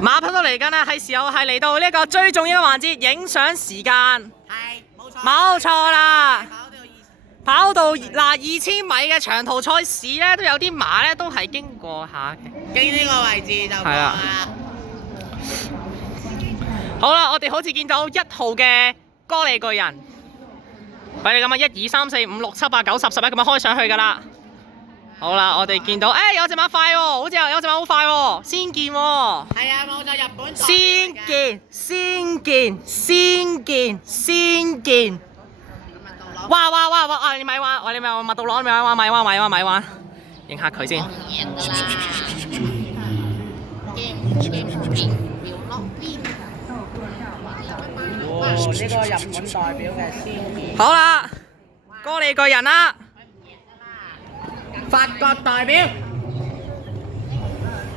馬匹都嚟緊啦，係時候係嚟到呢個最重要嘅環節，影相時間。係，冇錯。冇錯啦。跑到2000米嘅長途賽事咧，都有啲馬咧都係經過下嘅。經呢個位置就過係啊。好啦，我哋好似見到1號嘅哥利巨人，俾你咁啊，1、2、3、4、5、6、7、8、9、10、11咁樣開上去㗎啦。好啦，我哋見到，有隻馬快喎，好似有隻馬好快喎，先見喎。係啊，冇錯，日本先見。哇！你咪玩，你咪玩麥到攞，咪玩，影下佢先。呢個日本代表嘅先見。好啦，哥利巨人啦。法國代表，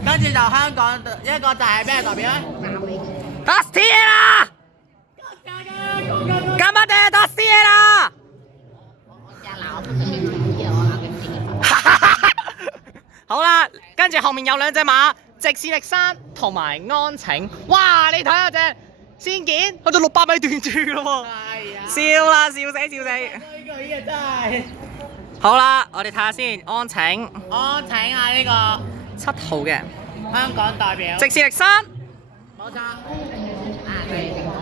跟住就香港一個就係咩代表咧 Dusty 頑張ってDusty啦！好啦，跟住後面有兩隻馬，直線力山同埋安晴。哇！你睇下隻先見，去到600米斷住咯喎！笑啦，笑死！佢嘅真係。好啦，我哋睇下先，安晴。我請下呢個7號嘅香港代表。直線力山。冇錯。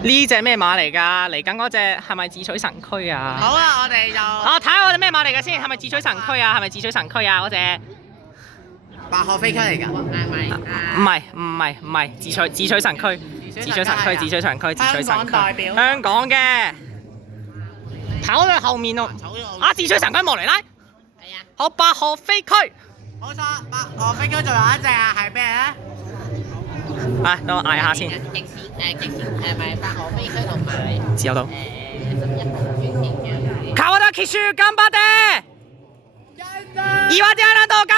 呢隻咩馬嚟㗎？嚟緊嗰隻係咪智取神區啊？好啦，我哋就睇下我哋咩馬嚟㗎先，係咪智取神區啊？係咪智取神區啊？嗰隻白鶴飛區嚟㗎。唔係，智取神區，智取神區。香港嘅跑到後面咯。智取神區莫雷拉。係啊。好，白鶴飛區。冇錯，白鶴飛區仲有一隻啊，係咩咧？等我嗌下先。極線咪白鶴飛區同埋自由島。11號專營嘅。川田騎手頑張って！岩手アイランド頑